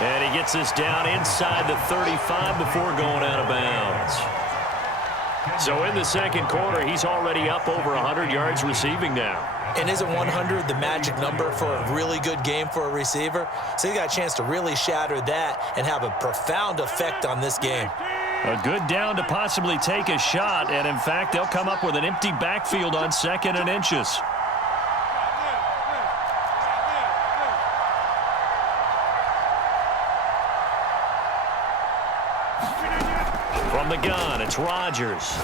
And he gets this down inside the 35 before going out of bounds. So in the second quarter, he's already up over 100 yards receiving now. And isn't 100 the magic number for a really good game for a receiver? So he got a chance to really shatter that and have a profound effect on this game. A good down to possibly take a shot, and in fact, they'll come up with an empty backfield on 2nd and inches. From the gun, it's Rodgers.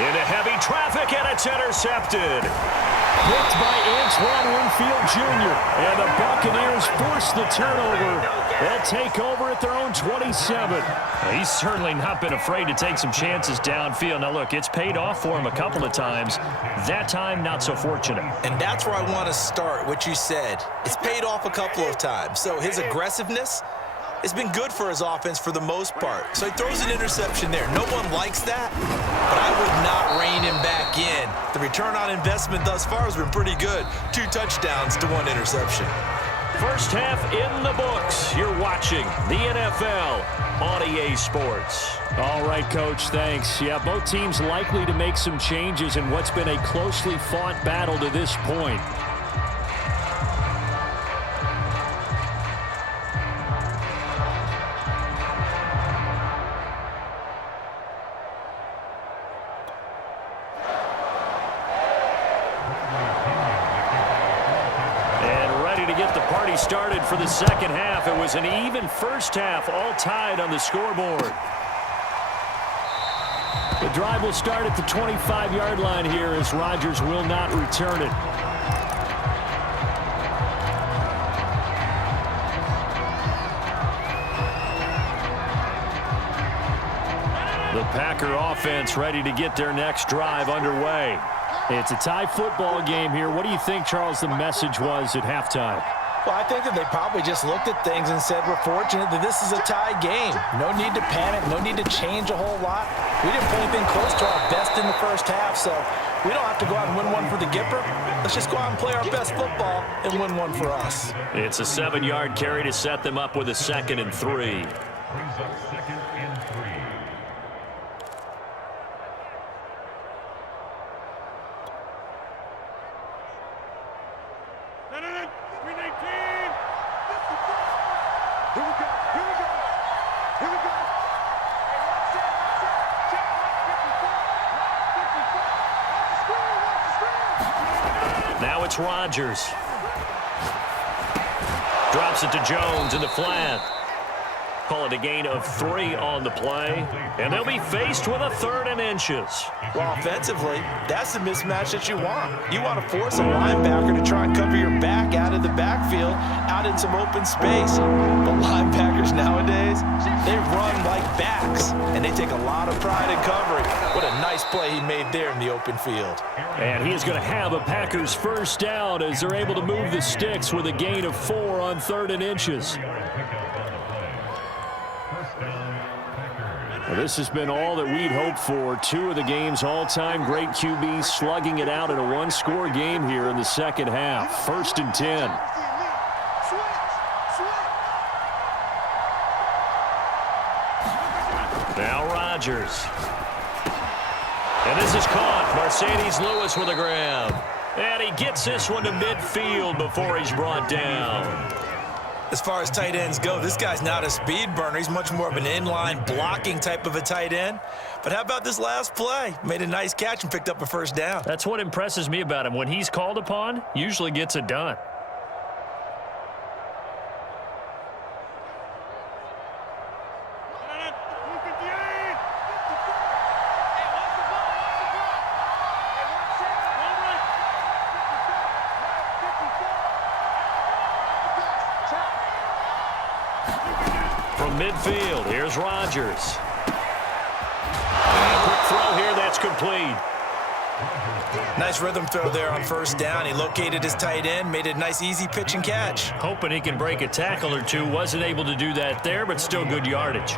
Into heavy traffic, and it's intercepted. Picked by Antoine Winfield Jr. And the Buccaneers force the turnover. They'll take over at their own 27. He's certainly not been afraid to take some chances downfield. Now, look, it's paid off for him a couple of times. That time, not so fortunate. And that's where I want to start, what you said. It's paid off a couple of times. So his aggressiveness, it's been good for his offense for the most part. So he throws an interception there. No one likes that, but I would not rein him back in. The return on investment thus far has been pretty good. 2 touchdowns to 1 interception. First half in the books. You're watching the NFL on EA Sports. All right, Coach, thanks. Yeah, both teams likely to make some changes in what's been a closely fought battle to this point. Started for the second half. It was an even first half, all tied on the scoreboard. The drive will start at the 25-yard line here as Rodgers will not return it. The Packer offense ready to get their next drive underway. It's a tie football game here. What do you think, Charles, the message was at halftime? Well, I think that they probably just looked at things and said, we're fortunate that this is a tie game. No need to panic, no need to change a whole lot. We didn't play anything close to our best in the first half, so we don't have to go out and win one for the Gipper. Let's just go out and play our best football and win one for us. It's a 7-yard carry to set them up with a 2nd and 3. Now it's Rodgers. Drops it to Jones in the flat. Call it a gain of 3 on the play. And they'll be faced with a 3rd and inches. Well, offensively, that's the mismatch that you want. You want to force a linebacker to try and cover your back out of the backfield, out in some open space. But linebackers nowadays, they run like backs, and they take a lot of pride in covering. What a nice play he made there in the open field. And he is going to have a Packers first down as they're able to move the sticks with a gain of 4 on 3rd and inches. Well, this has been all that we'd hoped for. 2 of the game's all-time great QBs slugging it out in a 1-score game here in the second half. 1st and 10. Now Rodgers. And this is caught. Mercedes Lewis with a grab. And he gets this one to midfield before he's brought down. As far as tight ends go, this guy's not a speed burner. He's much more of an inline blocking type of a tight end. But how about this last play? Made a nice catch and picked up a first down. That's what impresses me about him. When he's called upon, usually gets it done. From midfield, here's Rodgers. And a quick throw here, that's complete. Nice rhythm throw there on first down. He located his tight end, made a nice easy pitch and catch. Hoping he can break a tackle or two. Wasn't able to do that there, but still good yardage.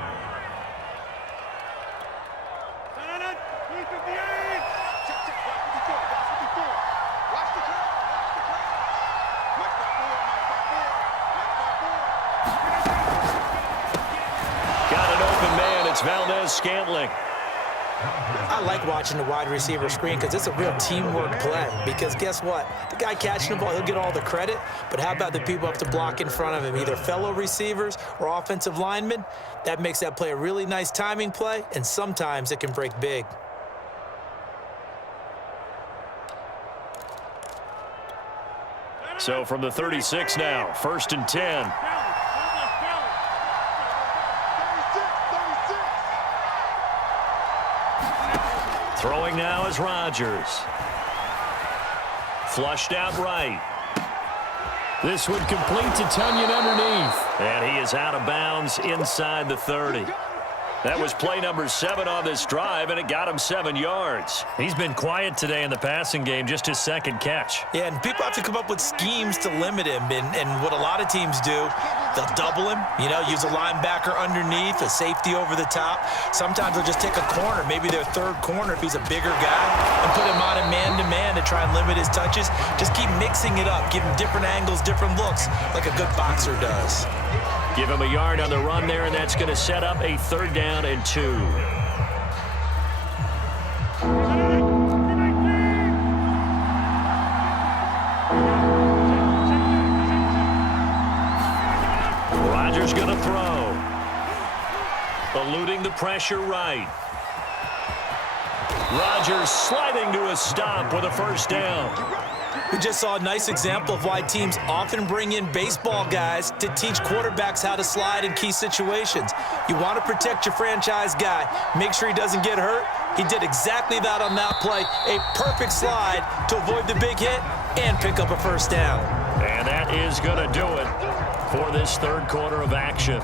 Got an open man. It's Valdez-Scantling. I like watching the wide receiver screen because it's a real teamwork play. Because guess what? The guy catching the ball, he'll get all the credit. But how about the people up to block in front of him, either fellow receivers or offensive linemen? That makes that play a really nice timing play, and sometimes it can break big. So from the 36 now, 1st and 10. Throwing now is Rodgers. Flushed out right. This would complete to Tonyan underneath. And he is out of bounds inside the 30. That was play number 7 on this drive, and it got him 7 yards. He's been quiet today in the passing game, just his 2nd catch. Yeah, and people have to come up with schemes to limit him. And what a lot of teams do, they'll double him, use a linebacker underneath, a safety over the top. Sometimes they'll just take a corner, maybe their 3rd corner if he's a bigger guy, and put him on a man-to-man to try and limit his touches. Just keep mixing it up, give him different angles, different looks, like a good boxer does. Give him a yard on the run there, and that's going to set up a 3rd down and 2. Rodgers going to throw. Eluding the pressure right. Rodgers sliding to a stop with a 1st down. We just saw a nice example of why teams often bring in baseball guys to teach quarterbacks how to slide in key situations. You want to protect your franchise guy. Make sure he doesn't get hurt. He did exactly that on that play. A perfect slide to avoid the big hit and pick up a 1st down. And that is going to do it for this 3rd quarter of action.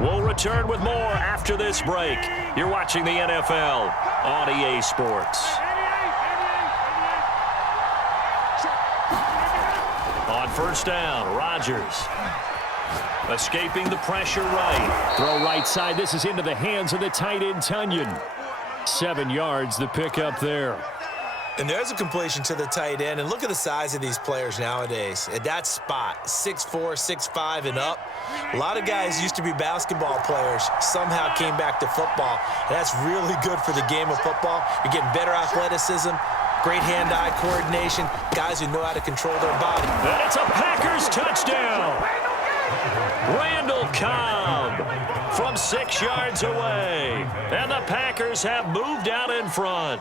We'll return with more after this break. You're watching the NFL on EA Sports. On 1st down, Rodgers escaping the pressure right. Throw right side. This is into the hands of the tight end, Tonyan. 7 yards, the pickup there. And there's a completion to the tight end. And look at the size of these players nowadays. At that spot, 6'4", 6'5", and up. A lot of guys used to be basketball players, somehow came back to football. And that's really good for the game of football. You're getting better athleticism, great hand-eye coordination, guys who know how to control their body. And it's a Packers touchdown. Randall Cobb from 6 yards away. And the Packers have moved out in front.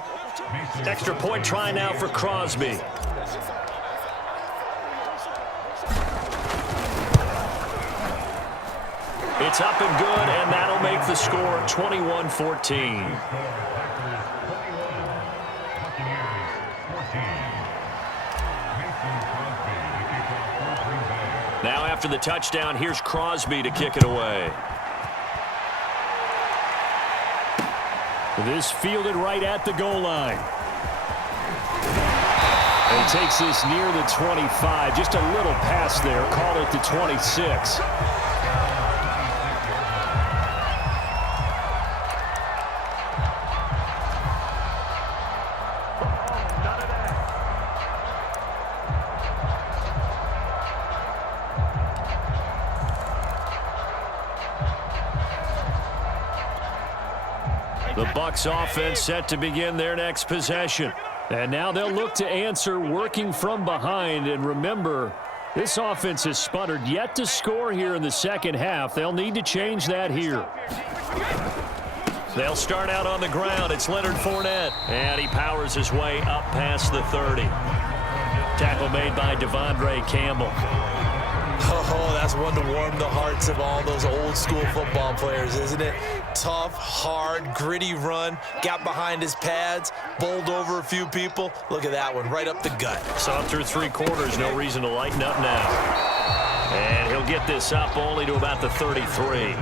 Extra point try now for Crosby. It's up and good, and that'll make the score 21-14. Now after the touchdown, here's Crosby to kick it away. This fielded right at the goal line. And he takes this near the 25. Just a little pass there. Call it the 26. The Bucs offense set to begin their next possession. And now they'll look to answer working from behind. And remember, this offense has sputtered yet to score here in the 2nd half. They'll need to change that here. They'll start out on the ground. It's Leonard Fournette. And he powers his way up past the 30. Tackle made by Devondre Campbell. Oh, that's one to warm the hearts of all those old school football players, isn't it? Tough, hard, gritty run, got behind his pads, bowled over a few people. Look at that one, right up the gut. So up through 3 quarters, no reason to lighten up now. And he'll get this up only to about the 33.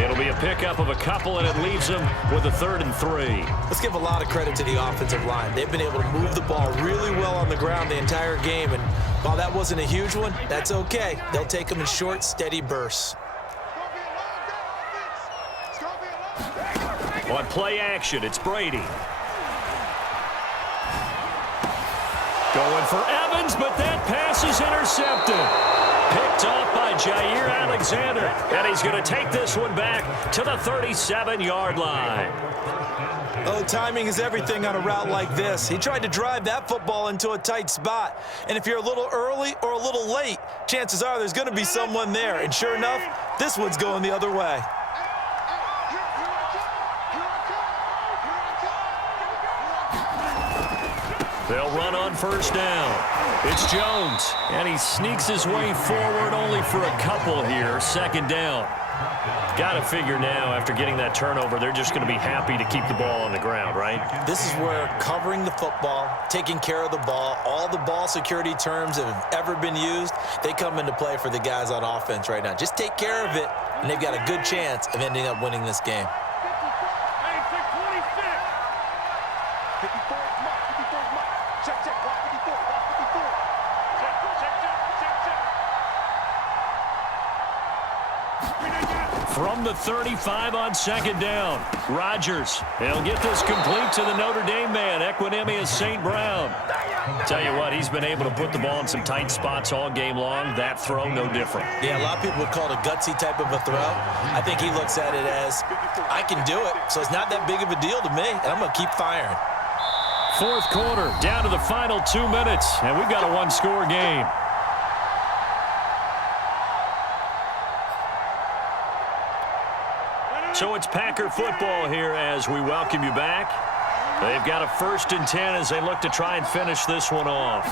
It'll be a pickup of a couple, and it leaves him with a 3rd and 3. Let's give a lot of credit to the offensive line. They've been able to move the ball really well on the ground the entire game, and while that wasn't a huge one, that's okay. They'll take them in short, steady bursts. On play action, it's Brady. Going for Evans, but that pass is intercepted. Picked off by Jair Alexander. And he's going to take this one back to the 37-yard line. Oh, timing is everything on a route like this. He tried to drive that football into a tight spot. And if you're a little early or a little late, chances are there's going to be someone there. And sure enough, this one's going the other way. They'll run on first down. It's Jones, and he sneaks his way forward only for a couple here. Second down. Got to figure now, after getting that turnover, they're just going to be happy to keep the ball on the ground, right? This is where covering the football, taking care of the ball, all the ball security terms that have ever been used, they come into play for the guys on offense right now. Just take care of it, and they've got a good chance of ending up winning this game. From the 35 on second down, Rodgers. He'll get this complete to the Notre Dame man, Equanimeous St. Brown. Tell you what, he's been able to put the ball in some tight spots all game long. That throw, no different. Yeah, a lot of people would call it a gutsy type of a throw. I think he looks at it as, I can do it, so it's not that big of a deal to me, and I'm going to keep firing. Fourth quarter, down to the final 2 minutes, and we've got a one-score game. So it's Packer football here as we welcome you back. They've got a 1st and 10 as they look to try and finish this one off.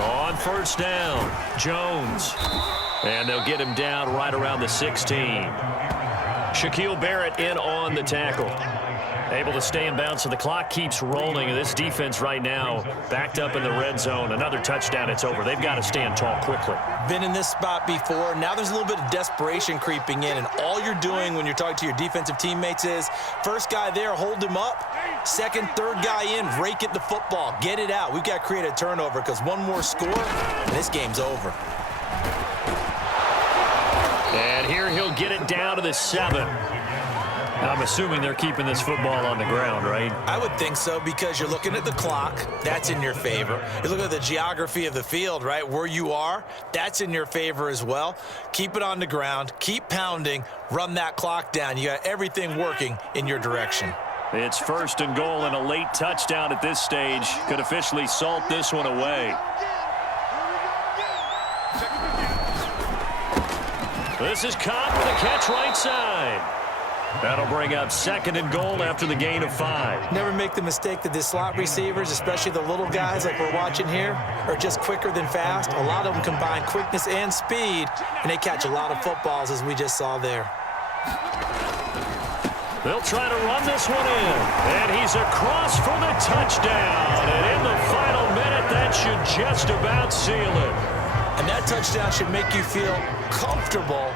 On first down, Jones. And they'll get him down right around the 16. Shaquille Barrett in on the tackle. Able to stay in bounds, so the clock keeps rolling. And this defense right now backed up in the red zone. Another touchdown, it's over. They've got to stand tall quickly. Been in this spot before. Now there's a little bit of desperation creeping in. And all you're doing when you're talking to your defensive teammates is, first guy there, hold him up. Second, third guy in, rake at the football. Get it out. We've got to create a turnover because one more score, and this game's over. And here he'll get it down to the 7. I'm assuming they're keeping this football on the ground, right? I would think so, because you're looking at the clock. That's in your favor. You're looking at the geography of the field, right? Where you are, that's in your favor as well. Keep it on the ground. Keep pounding. Run that clock down. You got everything working in your direction. It's 1st and goal, and a late touchdown at this stage could officially salt this one away. This is caught with a catch right side. That'll bring up 2nd and goal after the gain of 5. Never make the mistake that the slot receivers, especially the little guys like we're watching here, are just quicker than fast. A lot of them combine quickness and speed, and they catch a lot of footballs, as we just saw there. They'll try to run this one in, and he's across for the touchdown. And in the final minute, that should just about seal it. And that touchdown should make you feel comfortable.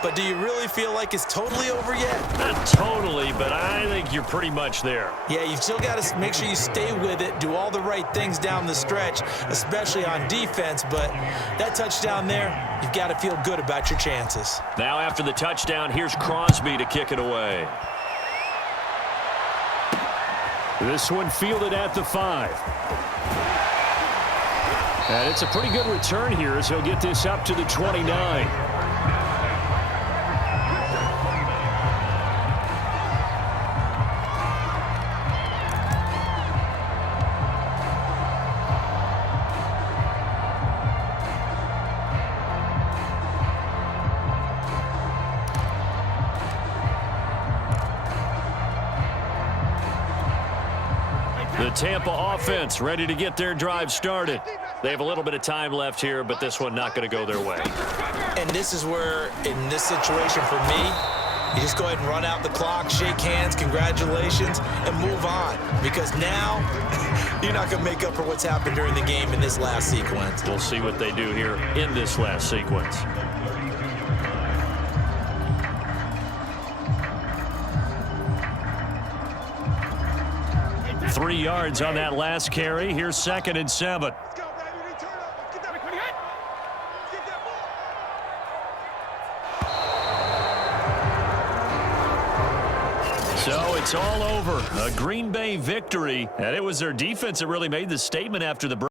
But do you really feel like it's totally over yet? Not totally, but I think you're pretty much there. Yeah, you've still got to make sure you stay with it, do all the right things down the stretch, especially on defense. But that touchdown there, you've got to feel good about your chances. Now after the touchdown, here's Crosby to kick it away. This one fielded at the 5. And it's a pretty good return here as he'll get this up to the 29. The Tampa offense ready to get their drive started. They have a little bit of time left here, but this one not going to go their way. And this is where, in this situation for me, you just go ahead and run out the clock, shake hands, congratulations, and move on. Because now, you're not going to make up for what's happened during the game in this last sequence. We'll see what they do here in this last sequence. Three yards on that last carry. Here's 2nd and 7. So it's all over. A Green Bay victory. And it was their defense that really made the statement after the break.